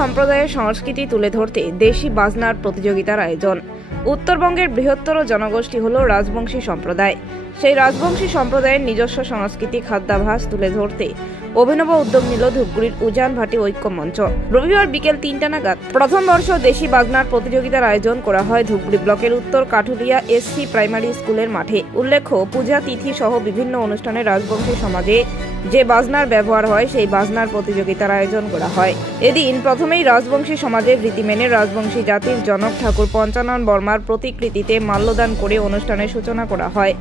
সম্প্রদায়ের সংস্কৃতি তুলে ধরতে দেশি বাজনার প্রতিযোগিতার আয়োজন। উত্তরবঙ্গের বৃহত্তর জনগোষ্ঠী হল রাজবংশী সম্প্রদায়। সেই রাজবংশী সম্প্রদায়ের নিজস্ব সংস্কৃতি খাদ্যাভাস তুলে ধরতে অভিনব উদ্যোগ নিল ধূপগুড়ির উজান ভাটি ঐক্য মঞ্চ। রবিবার বিকেল ৩টা নাগাদ প্রথম বর্ষ দেশি বাজনার প্রতিযোগিতার আয়োজন করা হয় ধূপগুড়ি ব্লকের উত্তর কাঠুলিয়া এসসি প্রাইমারি স্কুলের মাঠে। উল্লেখ্য, পূজা তিথি সহ বিভিন্ন অনুষ্ঠানে রাজবংশী সমাজে যে বাজনার ব্যবহার হয় সেই বাজনার প্রতিযোগিতার আয়োজন করা হয়। এদিন প্রথমেই রাজবংশী সমাজের রীতি মেনে রাজবংশী জাতির জনক ঠাকুর পঞ্চানন বর্মার প্রতিকৃতিতে মাল্যদান করে অনুষ্ঠানের সূচনা করা হয়।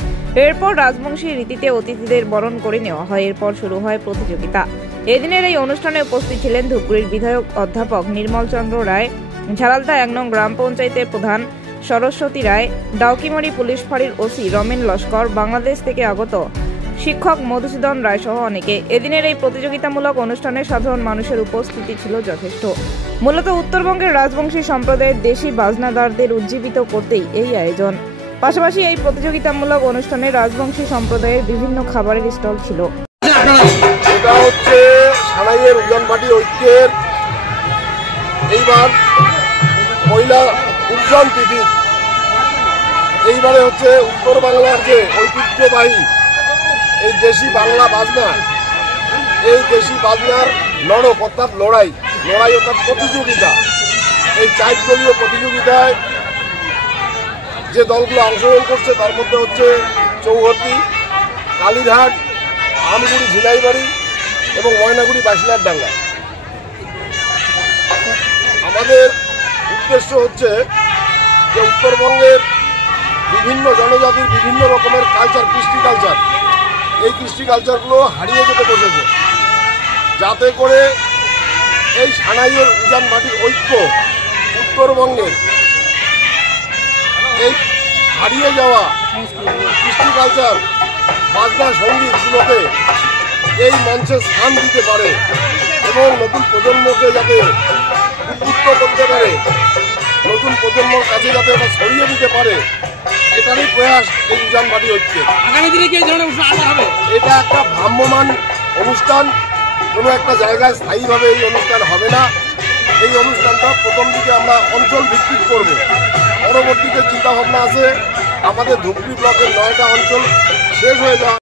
এরপর রাজবংশী রীতিতে অতিথিদের বরণ করে নেওয়া হয়। এরপর শুরু হয় প্রতিযোগিতা। এদিনের এই অনুষ্ঠানে উপস্থিত ছিলেন ধূপগুড়ির বিধায়ক অধ্যাপক নির্মল চন্দ্র রায়, ঝালালদা ১ নং গ্রাম পঞ্চায়েতের প্রধান সরস্বতী রায়, ডাউকিমারি পুলিশ ফাঁড়ির ওসি রমেন লস্কর, বাংলাদেশ থেকে আগত শিক্ষক মধুসূদন রায় সহ অনেকে। এদিনের এই প্রতিযোগিতামূলক অনুষ্ঠানে সাধারণ মানুষের উপস্থিতি ছিল যথেষ্ট। মূলত উত্তরবঙ্গের রাজবংশী সম্প্রদায়ের দেশি বাজনাদারদের উজ্জীবিত করতেই এই আয়োজন। পাশাপাশি এই প্রতিযোগিতামূলক অনুষ্ঠানে রাজবংশী সম্প্রদায়ের বিভিন্ন খাবারের স্টল ছিল। এটা হচ্ছে সানাইয়ের উজান ভাটি ঐক্যের এইবার মহিলা উজ্জ্বল তিথি। এইবারে হচ্ছে উত্তর বাংলার যে ঐতিহ্যবাহী এই দেশি বাংলা বাজনা, এই দেশি বাজনার লড়ক অর্থাৎ লড়াই অর্থাৎ প্রতিযোগিতা। এই 4 দলীয় প্রতিযোগিতায় যে দলগুলো অংশগ্রহণ করছে তার মধ্যে হচ্ছে চৌহদ্দি, কালীঘাট, আমগুড়ি ঝিলাইবাড়ি এবং ময়নাগুড়ি বাসিলার ডাঙ্গা। আমাদের উদ্দেশ্য হচ্ছে যে উত্তরবঙ্গের বিভিন্ন জনজাতির বিভিন্ন রকমের কালচার, কৃষ্টি কালচার, এই কৃষ্টি কালচারগুলো হারিয়ে যেতে বসেছে, যাতে করে এই সানাইয়ের উজান ভাটি ঐক্য উত্তরবঙ্গের এই হারিয়ে যাওয়া কৃষ্টি কালচার, বাজনা সঙ্গীতগুলোকে এই মঞ্চে স্থান দিতে পারে এবং নতুন প্রজন্মকে যাতে উদ্বুদ্ধ করতে পারে, নতুন প্রজন্মর কাছে যাতে এটা ছড়িয়ে দিতে পারে, এটারই প্রয়াস এই উজান ভাটি ঐক্যের। আগামী দিনে কি ধরনের অনুষ্ঠান হবে? এটা একটা ভ্রাম্যমান অনুষ্ঠান, কোনো একটা জায়গায় স্থায়ীভাবে এই অনুষ্ঠান হবে না। এই অনুষ্ঠানটা প্রথম দিকে আমরা অঞ্চল ভিত্তিক করব। পরবর্তীতে চিন্তাভাবনা আছে আমাদের ধূপগুড়ি ব্লকের 9টা অঞ্চল শেষ হয়ে যাওয়া।